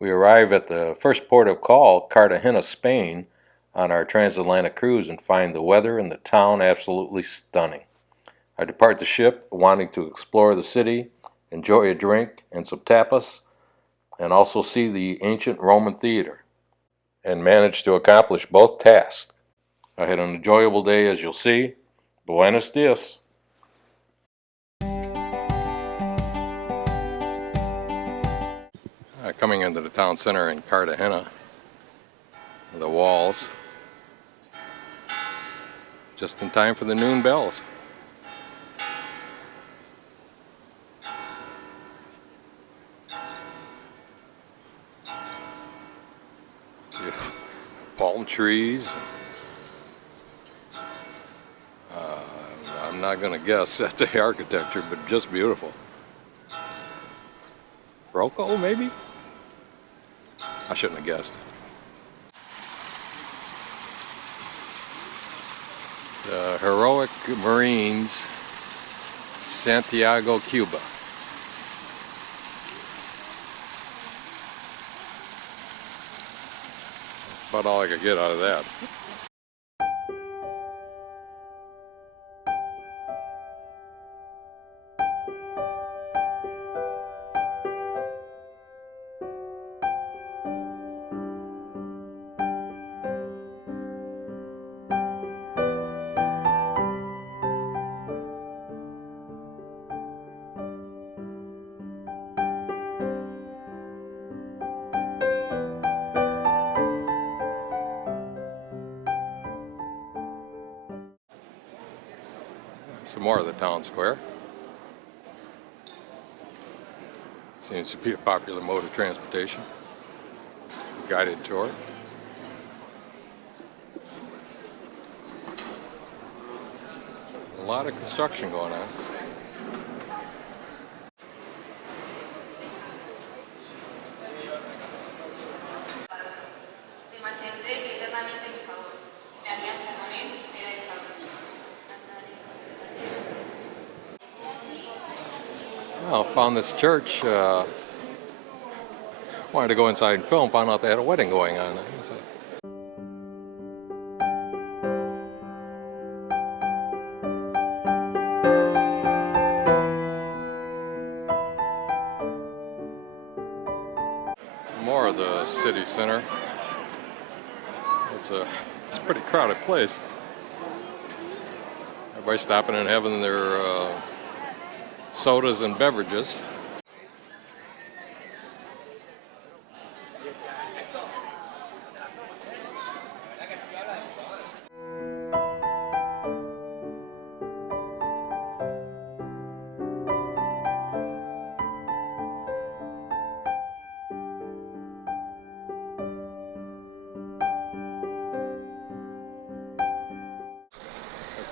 We arrive at the first port of call, Cartagena, Spain, on our transatlantic cruise and find the weather and the town absolutely stunning. I depart the ship wanting to explore the city, enjoy a drink and some tapas, and also see the ancient Roman theater, and manage to accomplish both tasks. I had an enjoyable day, as you'll see. Buenos dias. Coming into the town center in Cartagena, the walls, just in time for the noon bells. Beautiful palm trees. I'm not going to guess at the architecture, but just beautiful. Rococo, maybe? I shouldn't have guessed. The heroic Marines, Santiago, Cuba. That's about all I could get out of that. Some more of the town square. Seems to be a popular mode of transportation. Guided tour. A lot of construction going on. Well, found this church. Wanted to go inside and film. Found out they had a wedding going on. Some more of the city center. It's a pretty crowded place. Everybody's stopping and having their sodas and beverages.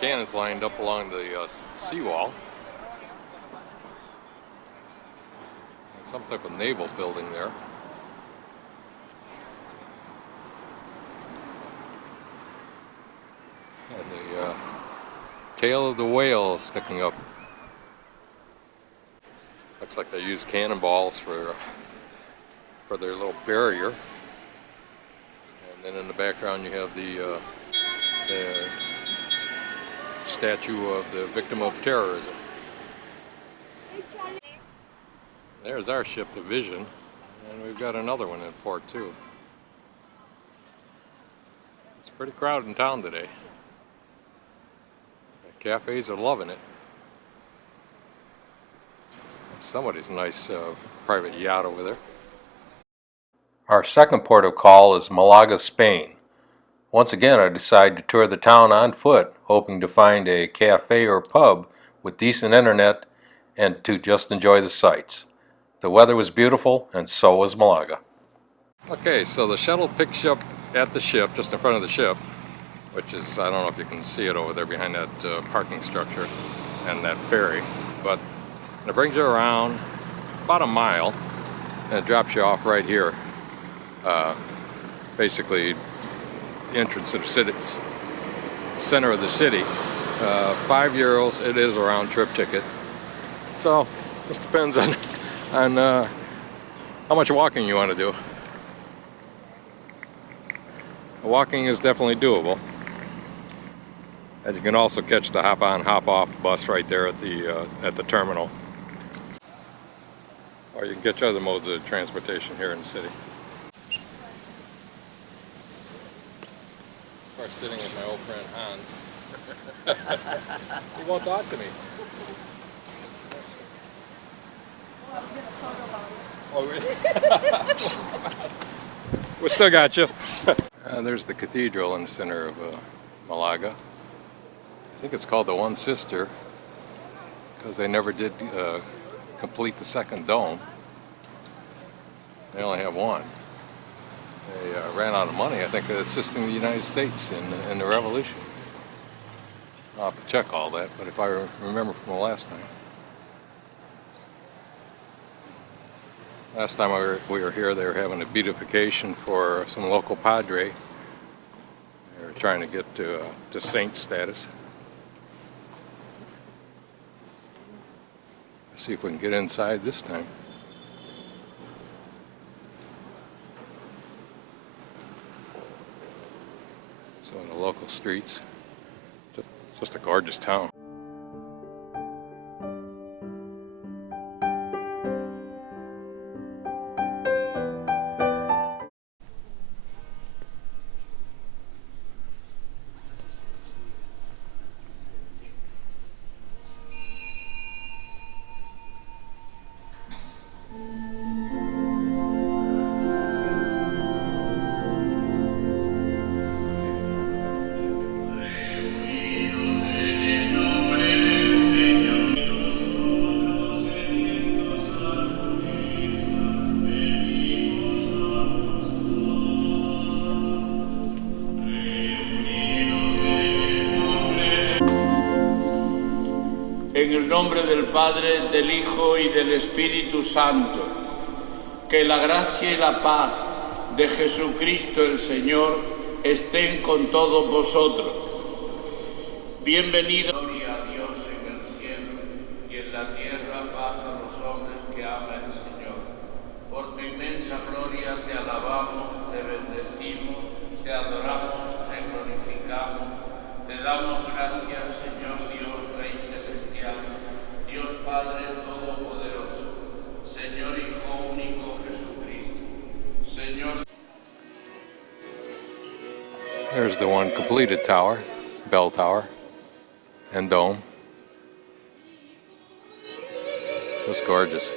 Cannons lined up along the seawall. Some type of naval building there. And the tail of the whale sticking up. Looks like they use cannonballs for their little barrier. And then in the background you have the statue of the victim of terrorism. There's our ship, the Vision, and we've got another one in port too. It's pretty crowded in town today. The cafes are loving it. Somebody's nice private yacht over there. Our second port of call is Malaga, Spain. Once again, I decide to tour the town on foot, hoping to find a cafe or pub with decent internet and to just enjoy the sights. The weather was beautiful, and so was Malaga. Okay, so the shuttle picks you up at the ship, just in front of the ship, which is, I don't know if you can see it over there behind that parking structure and that ferry, but it brings you around about a mile, and it drops you off right here. Basically, entrance to the city, center of the city. €5, it is a round trip ticket. So, this depends on how much walking you want to do. Walking is definitely doable. And you can also catch the hop-on, hop-off bus right there at the terminal. Or you can catch other modes of transportation here in the city. Of course, sitting with my old friend Hans. He won't talk to me. Oh, really? We still got you. There's the cathedral in the center of Malaga. I think it's called the One Sister because they never did complete the second dome. They only have one. They ran out of money, I think, assisting the United States in the revolution. I'll have to check all that, but if I remember from the last time. Last time we were here, they were having a beatification for some local padre. They were trying to get to saint status. Let's see if we can get inside this time. So in the local streets, just a gorgeous town. En el nombre del Padre, del Hijo y del Espíritu Santo, que la gracia y la paz de Jesucristo el Señor estén con todos vosotros. Bienvenido. Gloria a Dios en el cielo y en la tierra paz a los hombres que ama el Señor. Por tu inmensa gloria te alabamos, te bendecimos, te adoramos, te glorificamos, te damos gracias, Señor Dios, Rey celestial, Dios Padre Todopoderoso, Señor Hijo único Jesucristo, Señor. There's the one completed tower, bell tower, and dome. Just gorgeous.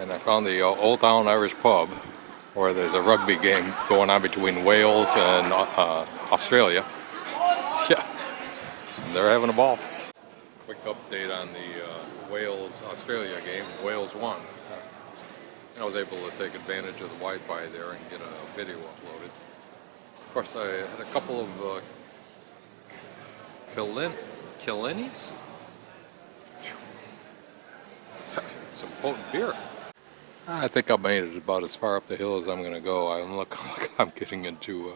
And I found the Old Town Irish pub where there's a rugby game going on between Wales and Australia. Yeah, they're having a ball. Quick update on the Wales-Australia game. Wales won. I was able to take advantage of the Wi-Fi there and get a video uploaded. Of course, I had a couple of Killinis? Some potent beer. I think I made it about as far up the hill as I'm going to go. I'm looking like I'm getting into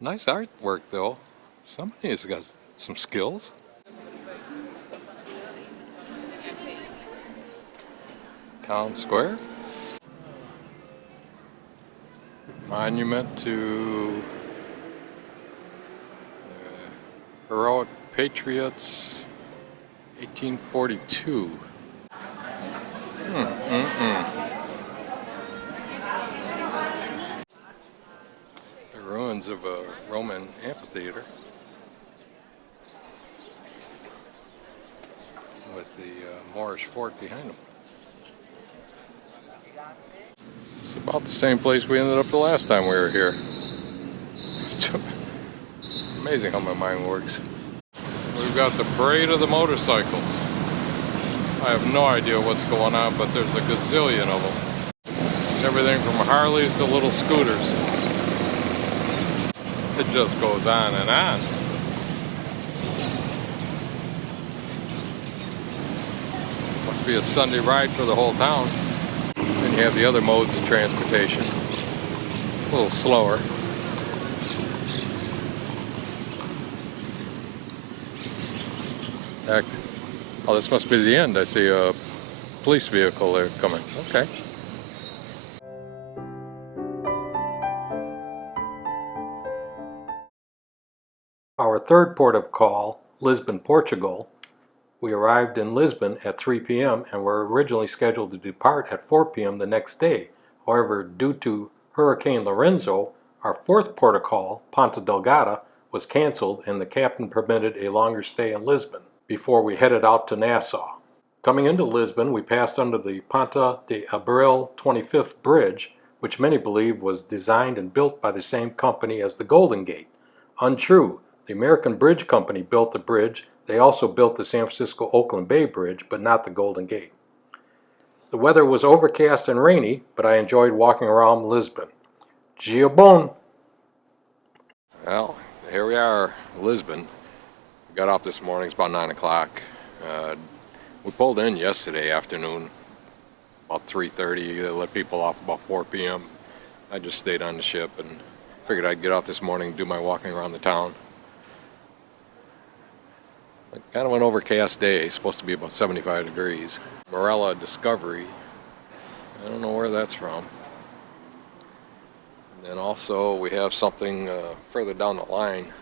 nice artwork, though. Somebody has got some skills. Town Square. Monument to heroic patriots, 1842. The ruins of a Roman amphitheater with the Moorish fort behind them. It's about the same place we ended up the last time we were here. It's amazing how my mind works. We've got the parade of the motorcycles. I have no idea what's going on, but there's a gazillion of them. Everything from Harleys to little scooters. It just goes on and on. Must be a Sunday ride for the whole town. And you have the other modes of transportation. A little slower. Heck. Oh, this must be the end. I see a police vehicle there coming. Okay. Our third port of call, Lisbon, Portugal. We arrived in Lisbon at 3 p.m. and were originally scheduled to depart at 4 p.m. the next day. However, due to Hurricane Lorenzo, our fourth port of call, Ponta Delgada, was canceled and the captain permitted a longer stay in Lisbon before we headed out to Nassau. Coming into Lisbon, we passed under the Ponta de Abril 25th Bridge, which many believe was designed and built by the same company as the Golden Gate. Untrue. The American Bridge Company built the bridge. They also built the San Francisco-Oakland Bay Bridge, but not the Golden Gate. The weather was overcast and rainy, but I enjoyed walking around Lisbon. Gimbal. Well, here we are, Lisbon. We got off this morning, it's about 9 o'clock. We pulled in yesterday afternoon, about 3:30. They let people off about 4 p.m. I just stayed on the ship and figured I'd get off this morning and do my walking around the town. Kind of an overcast day, supposed to be about 75 degrees. Morella Discovery, I don't know where that's from. And then also we have something further down the line,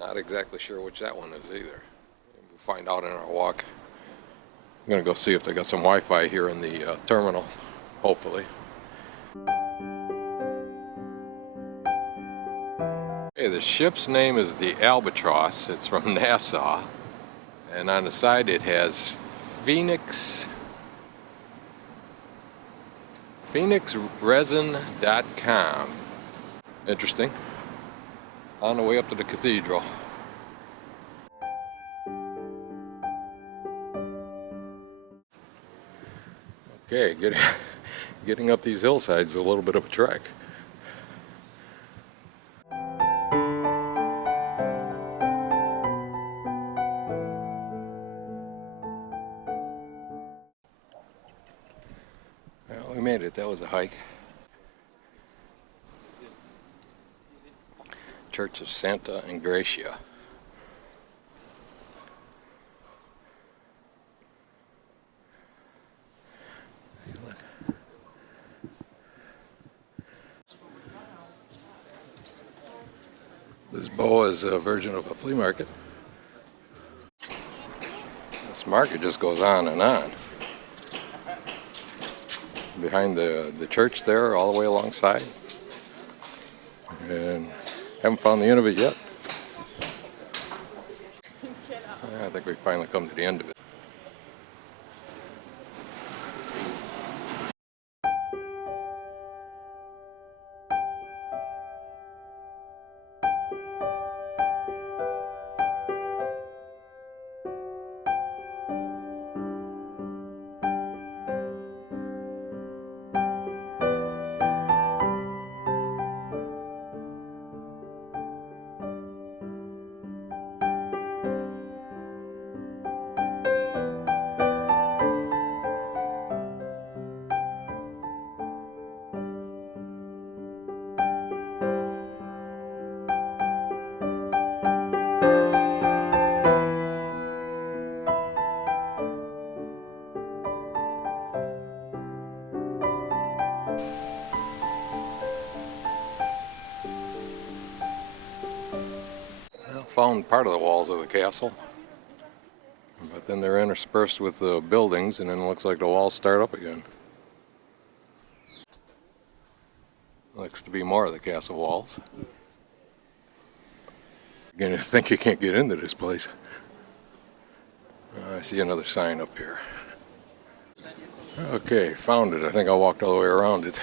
not exactly sure which that one is either. We'll find out in our walk. I'm going to go see if they got some Wi-Fi here in the terminal, hopefully. Okay, the ship's name is the Albatross. It's from Nassau. And on the side it has phoenixresin.com. Interesting. On the way up to the cathedral. Okay, getting up these hillsides is a little bit of a trek. Well, we made it. That was a hike. Church of Santa Ingracia. This boa is a version of a flea market. This market just goes on and on. Behind the church there, all the way alongside. And haven't found the end of it yet. I think we finally come to the end of it. Found part of the walls of the castle, but then they're interspersed with the buildings, and then it looks like the walls start up again. Looks to be more of the castle walls. Again, I think you can't get into this place. I see another sign up here. Okay, found it. I think I walked all the way around it.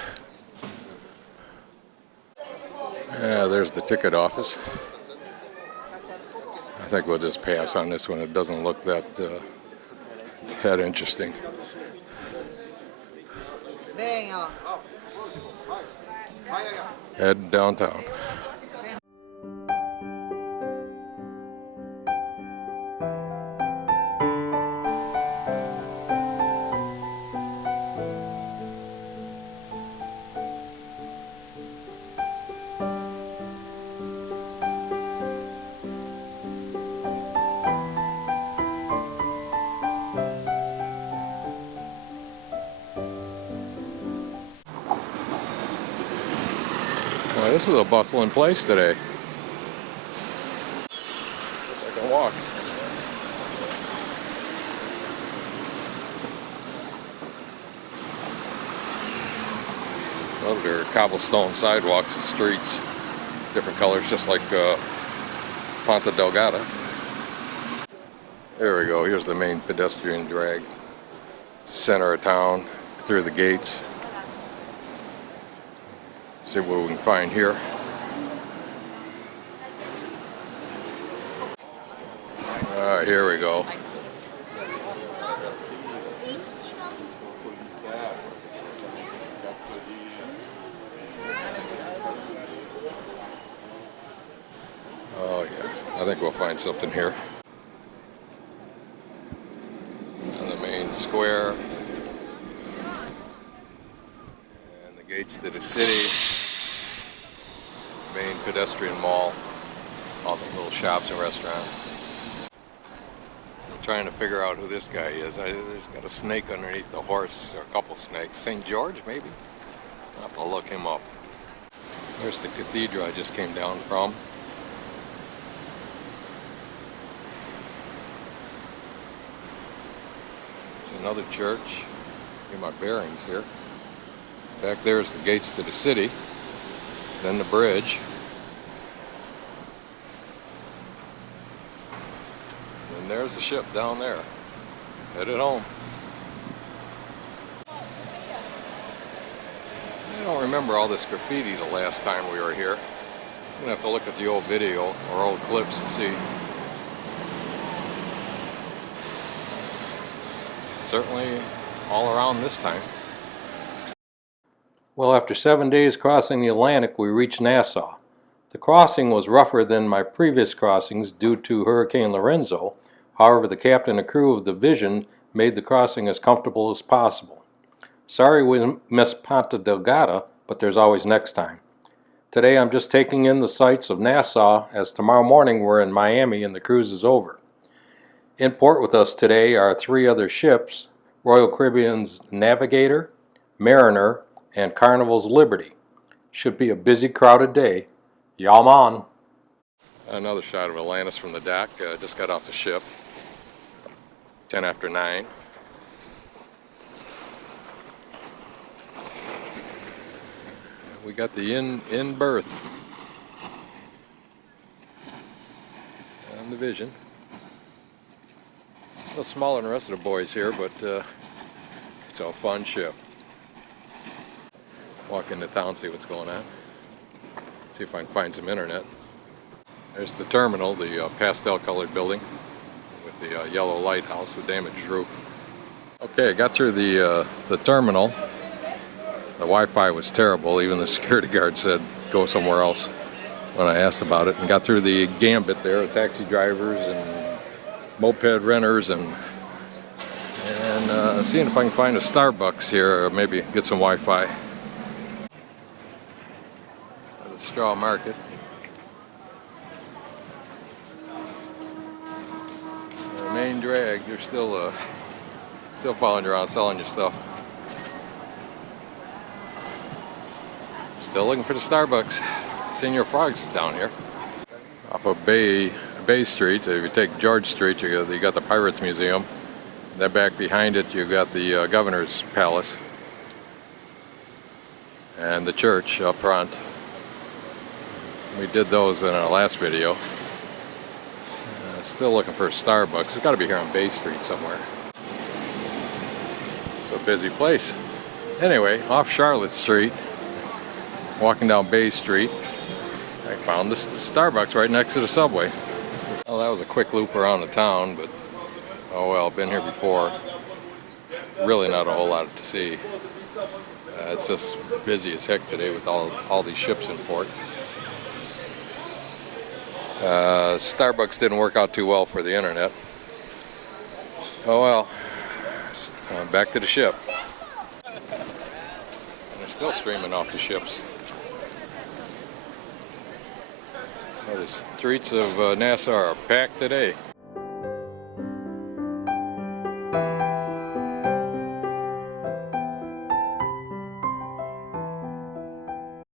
Yeah, there's the ticket office. I think we'll just pass on this one. It doesn't look that interesting. Head downtown. This is a bustling place today. Guess I can walk. Well, there are cobblestone sidewalks and streets, different colors, just like Ponta Delgada. There we go. Here's the main pedestrian drag. Center of town, through the gates. See what we can find here. Alright, here we go. Oh yeah, I think we'll find something here. On the main square. And the gates to the city. Main pedestrian mall. All the little shops and restaurants. Still trying to figure out who this guy is. There's got a snake underneath the horse, or a couple snakes. St. George, maybe? I'll have to look him up. There's the cathedral I just came down from. There's another church. Get my bearings here. Back there's the gates to the city. Then the bridge. And there's the ship down there. Headed home. I don't remember all this graffiti the last time we were here. I'm gonna have to look at the old video or old clips and see. Certainly all around this time. Well, after 7 days crossing the Atlantic, we reached Nassau. The crossing was rougher than my previous crossings due to Hurricane Lorenzo. However, the captain and crew of the Vision made the crossing as comfortable as possible. Sorry we missed Ponta Delgada, but there's always next time. Today I'm just taking in the sights of Nassau, as tomorrow morning we're in Miami and the cruise is over. In port with us today are 3 other ships, Royal Caribbean's Navigator, Mariner, and Carnival's Liberty. Should be a busy, crowded day. Y'all on. Another shot of Atlantis from the deck. Just got off the ship. 10 after 9. We got the in berth. And the Vision. A little smaller than the rest of the boys here, but it's a fun ship. Walk into town, see what's going on. See if I can find some internet. There's the terminal, the pastel colored building with the yellow lighthouse, the damaged roof. Okay, I got through the terminal. The Wi-Fi was terrible. Even the security guard said go somewhere else when I asked about it. And got through the gambit there, the taxi drivers and moped renters, and seeing if I can find a Starbucks here or maybe get some Wi-Fi. The straw market. The main drag, you're still following around selling your stuff. Still looking for the Starbucks. Senior Frogs is down here. Off of Bay Street, if you take George Street, you got the Pirates Museum. Then back behind it, you got the Governor's Palace. And the church up front. We did those in our last video. Still looking for a Starbucks. It's got to be here on Bay Street somewhere. It's a busy place. Anyway, off Charlotte Street, walking down Bay Street, I found this Starbucks right next to the subway. Well, that was a quick loop around the town, but oh well, been here before. Really not a whole lot to see. It's just busy as heck today with all these ships in port. Starbucks didn't work out too well for the internet. Oh well, back to the ship. And they're still streaming off the ships. The streets of Nassau are packed today.